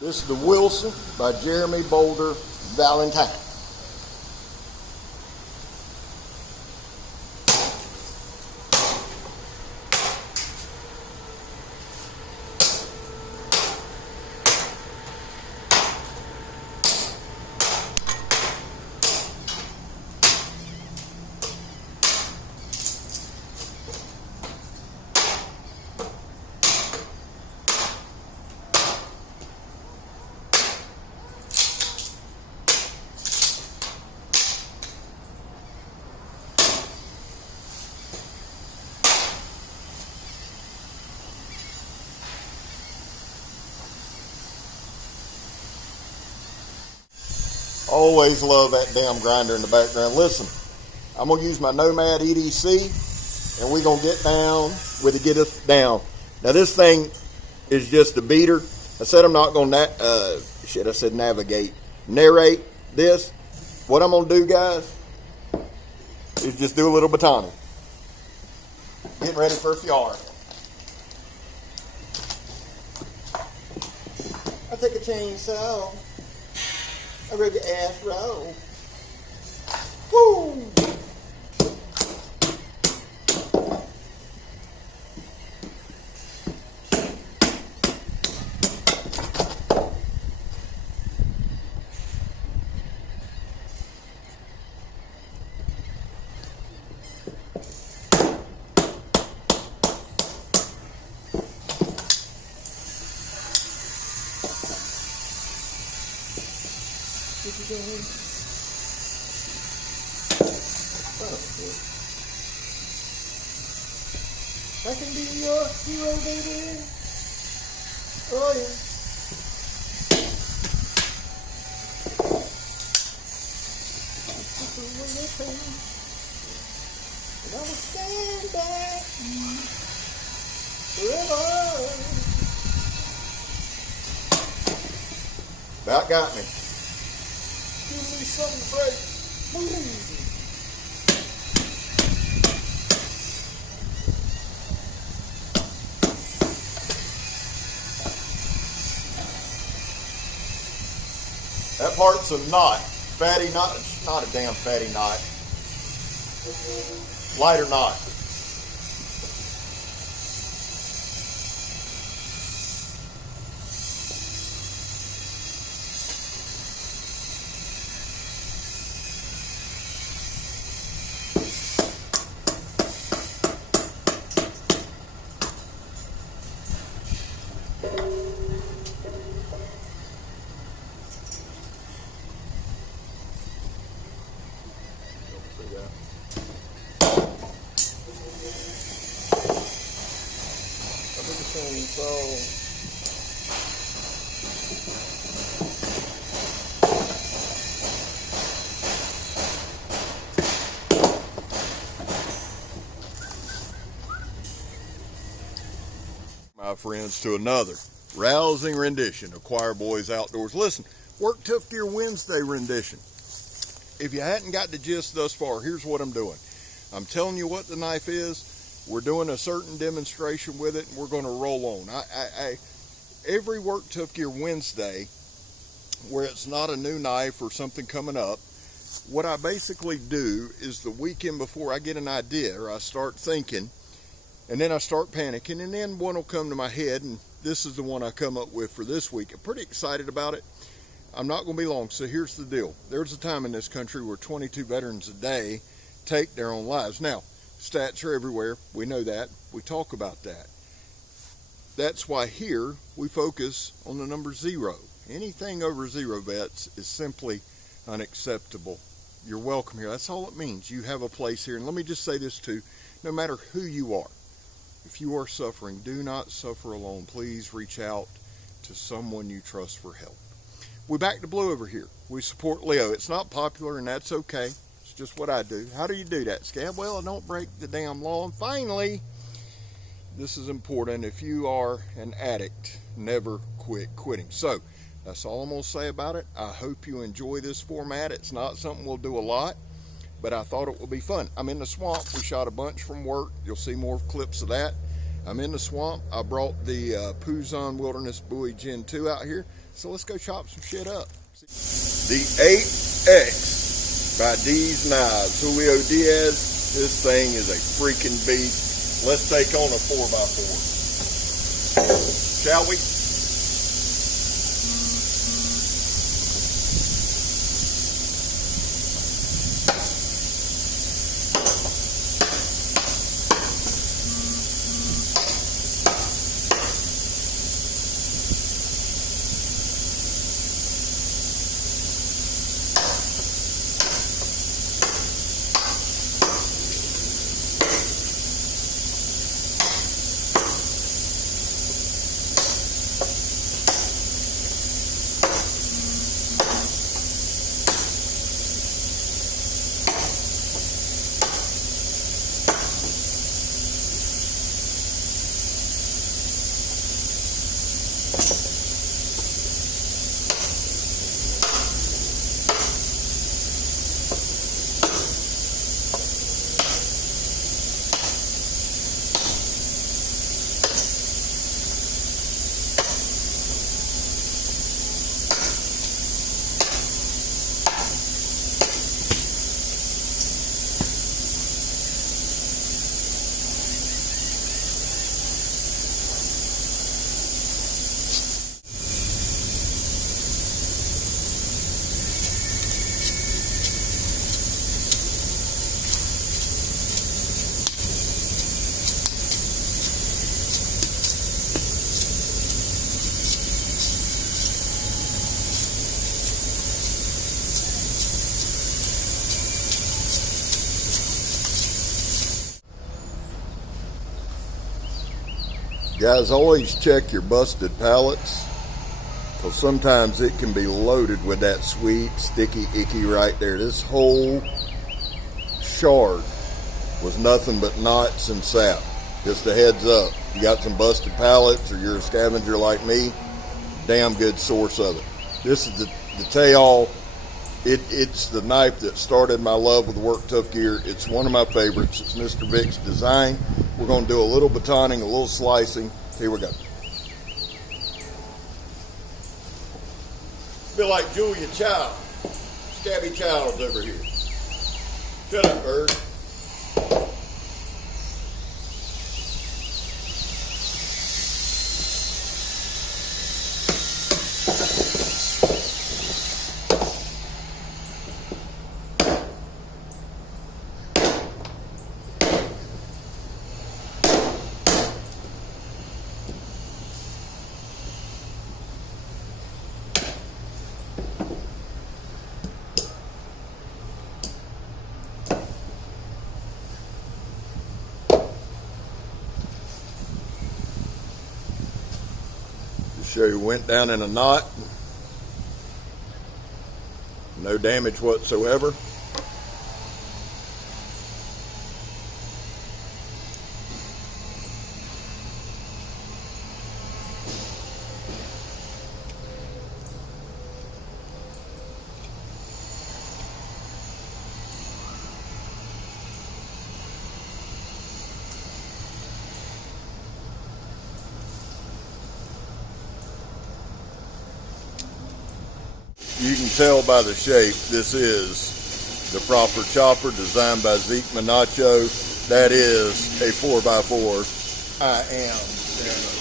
This is the Wilson by Jeremy Boulder Valentine. Always love that damn grinder in the background. Listen, I'm going to use my Nomad EDC, and we're going to get down with it, get us down. Now, this thing is just a beater. I said I'm not going to, narrate this. What I'm going to do, guys, is just do a little batoning. Getting ready for a fjord. I take a chainsaw. I read the ass roll. Woo! I can be your hero, baby. Oh yeah. And I will stand back forever. That got me. Give me something to break. Move. That part's a knot. Fatty knot. It's not a damn fatty knot. Lighter knot. My friends, to another rousing rendition of Choir Boys Outdoors. Listen, Work Tough Gear Wednesday rendition. If you hadn't got the gist thus far, here's what I'm doing. I'm telling you what the knife is. We're doing a certain demonstration with it, and we're going to roll on. Every Work Tough Gear Wednesday, where it's not a new knife or something coming up, what I basically do is the weekend before I get an idea, or I start thinking, and then I start panicking, and then one will come to my head, and this is the one I come up with for this week. I'm pretty excited about it. I'm not going to be long, so here's the deal. There's a time in this country where 22 veterans a day take their own lives. Now, stats are everywhere. We know that. We talk about that. That's why here we focus on the number 0. Anything over 0, vets, is simply unacceptable. You're welcome here. That's all it means. You have a place here. And let me just say this too. No matter who you are, if you are suffering, do not suffer alone. Please reach out to someone you trust for help. We're back to blue over here. We support Leo. It's not popular, and that's okay. It's just what I do. How do you do that, Scab? Well, I don't break the damn law. And finally, this is important. If you are an addict, never quit quitting. So that's all I'm going to say about it. I hope you enjoy this format. It's not something we'll do a lot, but I thought it would be fun. I'm in the swamp. We shot a bunch from work. You'll see more clips of that. I'm in the swamp. I brought the Puzon Wilderness Buoy Gen 2 out here. So let's go chop some shit up. The 8X by D's Knives. Julio Diaz, this thing is a freaking beast. Let's take on a 4x4. Shall we? Guys, always check your busted pallets, because sometimes it can be loaded with that sweet, sticky, icky right there. This whole shard was nothing but knots and sap. Just a heads up. If you got some busted pallets or you're a scavenger like me, damn good source of it. This is the Til. It's the knife that started my love with work tough gear. It's one of my favorites. It's Mr. Vic's design. We're going to do a little batoning, a little slicing. Here we go. Feel like Julia Child. Scabby Child's over here. Shut up, bird. Show you, went down in a knot, no damage whatsoever. You can tell by the shape, this is the proper chopper designed by Zeke Manacho. That is a 4x4. I am standing.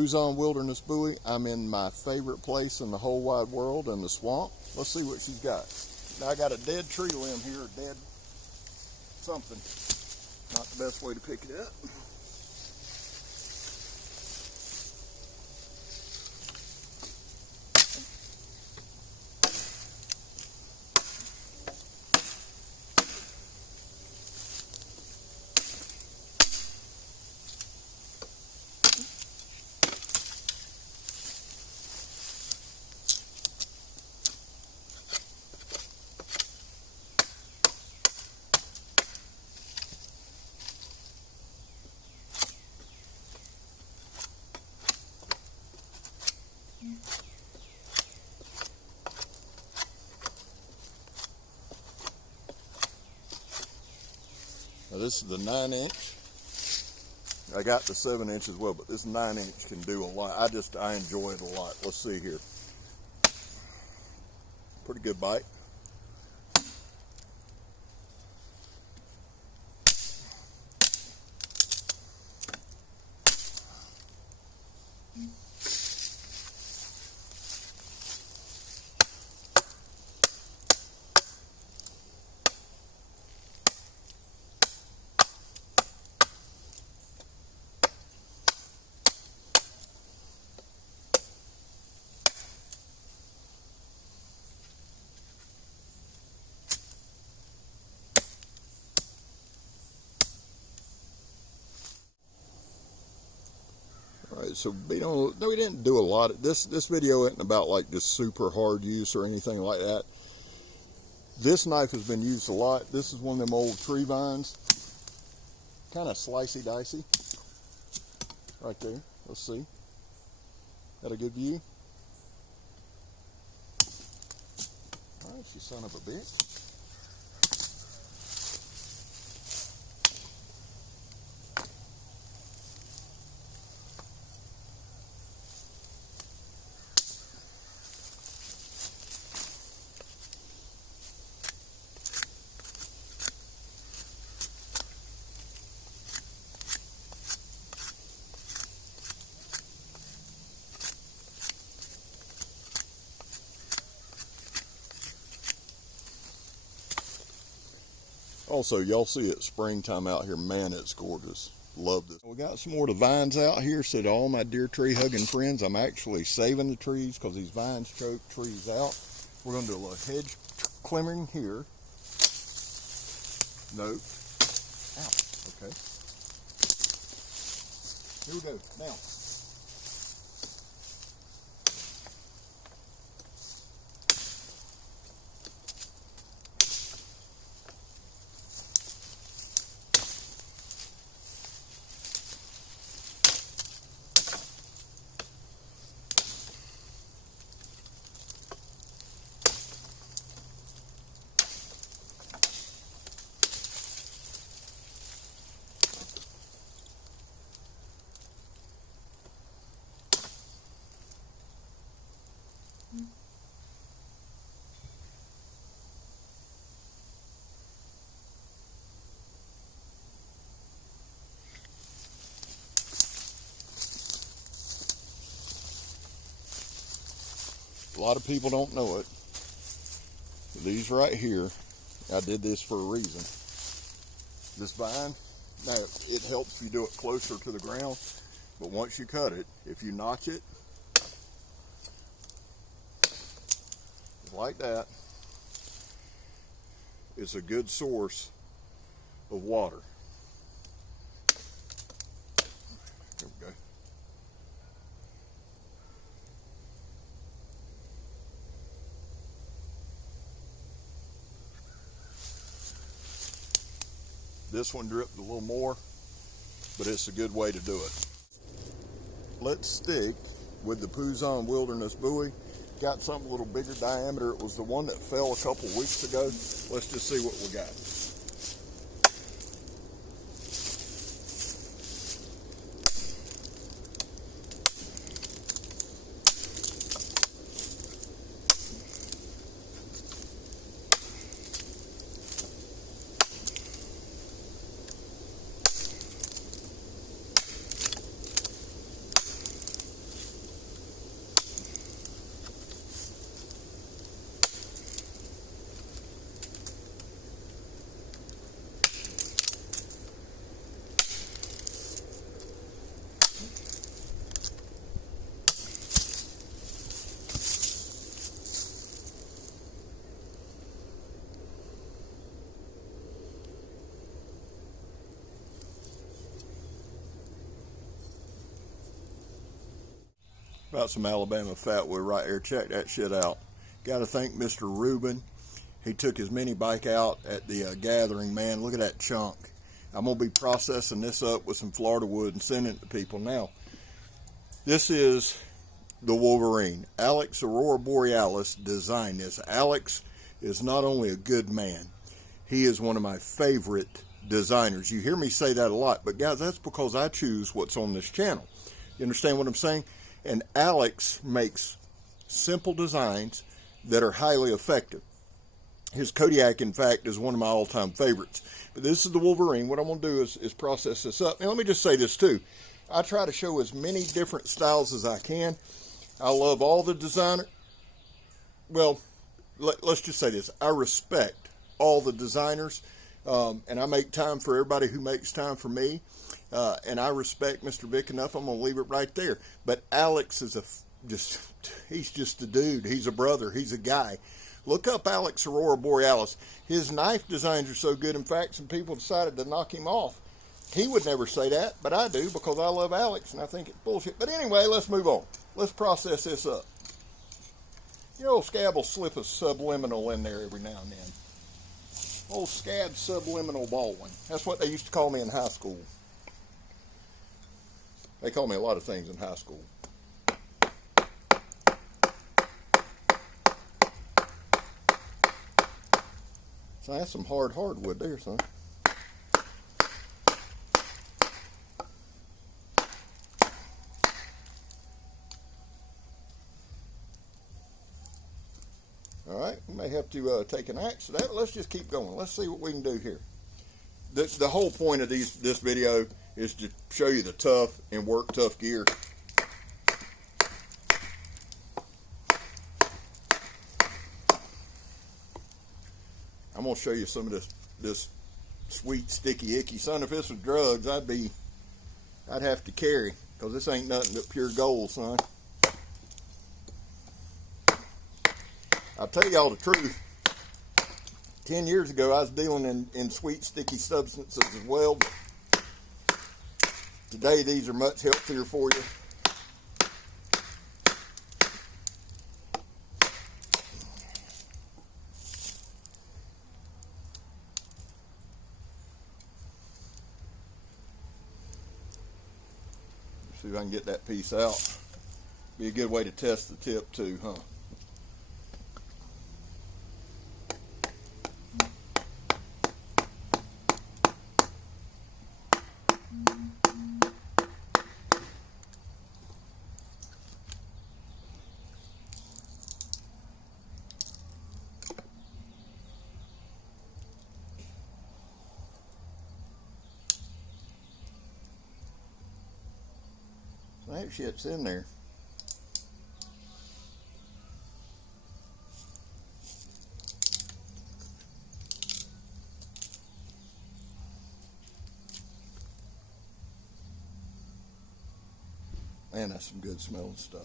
Puzon Wilderness Buoy. I'm in my favorite place in the whole wide world, in the swamp. Let's see what she's got. Now I got a dead tree limb here, dead something. Not the best way to pick it up. Now this is the 9-inch. I got the 7-inch as well, but this 9-inch can do a lot. I enjoy it a lot. Let's see here. Pretty good bite. Alright, so no, we didn't do a lot of this video isn't about like just super hard use or anything like that. This knife has been used a lot. This is one of them old tree vines. Kind of slicey dicey. Right there. Let's see. Got a good view? Alright, you son of a bitch. Also, y'all see it's springtime out here. Man, it's gorgeous. Love this. We got some more of the vines out here. So to all my dear tree hugging friends, I'm actually saving the trees because these vines choke trees out. We're going to do a little hedge clearing here. Nope. Ow. Okay. Here we go. Now. A lot of people don't know it. These right here, I did this for a reason. This vine, now it helps you do it closer to the ground, but once you cut it, if you notch it, like that, it's a good source of water. There we go. This one dripped a little more, but it's a good way to do it. Let's stick with the Puzon Wilderness Buoy. Got something a little bigger diameter. It was the one that fell a couple weeks ago. Let's just see what we got. About some Alabama fatwood right there. Check that shit out. Got to thank Mr. Rubin. He took his mini bike out at the gathering, man. Look at that chunk. I'm going to be processing this up with some Florida wood and sending it to people. Now, this is the Wolverine. Alex Aurora Borealis designed this. Alex is not only a good man, he is one of my favorite designers. You hear me say that a lot, but guys, that's because I choose what's on this channel. You understand what I'm saying? And Alex makes simple designs that are highly effective. His Kodiak, in fact, is one of my all-time favorites. But this is the Wolverine. What I'm going to do is process this up. Now, let me just say this, too. I try to show as many different styles as I can. I love all the designer. Well, let's just say this. I respect all the designers, and I make time for everybody who makes time for me. And I respect Mr. Vic enough. I'm going to leave it right there. But Alex is he's just a dude. He's a brother. He's a guy. Look up Alex Aurora Borealis. His knife designs are so good. In fact, some people decided to knock him off. He would never say that, but I do because I love Alex and I think it's bullshit. But anyway, let's move on. Let's process this up. You know, Scab will slip a subliminal in there every now and then. Old Scab subliminal Baldwin. That's what they used to call me in high school. They call me a lot of things in high school. So that's some hardwood there, son. All right, we may have to take an axe to that, but let's just keep going. Let's see what we can do here. The whole point of this video is to show you the Tuff and work Tuff gear. I'm gonna show you some of this sweet sticky icky. Son, if this was drugs, I'd have to carry, because this ain't nothing but pure gold, son. I'll tell y'all the truth. 10 years ago, I was dealing in sweet sticky substances as well. Today, these are much healthier for you. See if I can get that piece out. Be a good way to test the tip too, huh? That shit's in there. Man, that's some good smelling stuff.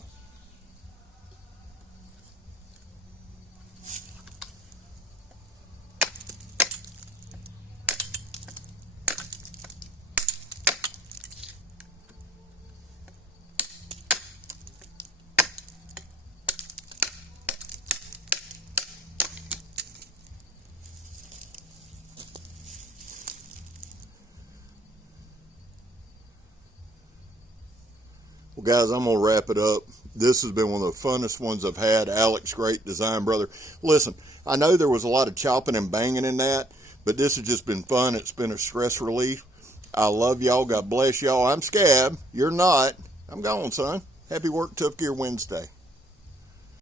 Well, guys, I'm going to wrap it up. This has been one of the funnest ones I've had. Alex, great design, brother. Listen, I know there was a lot of chopping and banging in that, but this has just been fun. It's been a stress relief. I love y'all. God bless y'all. I'm Scab. You're not. I'm gone, son. Happy Work Tough Gear Wednesday.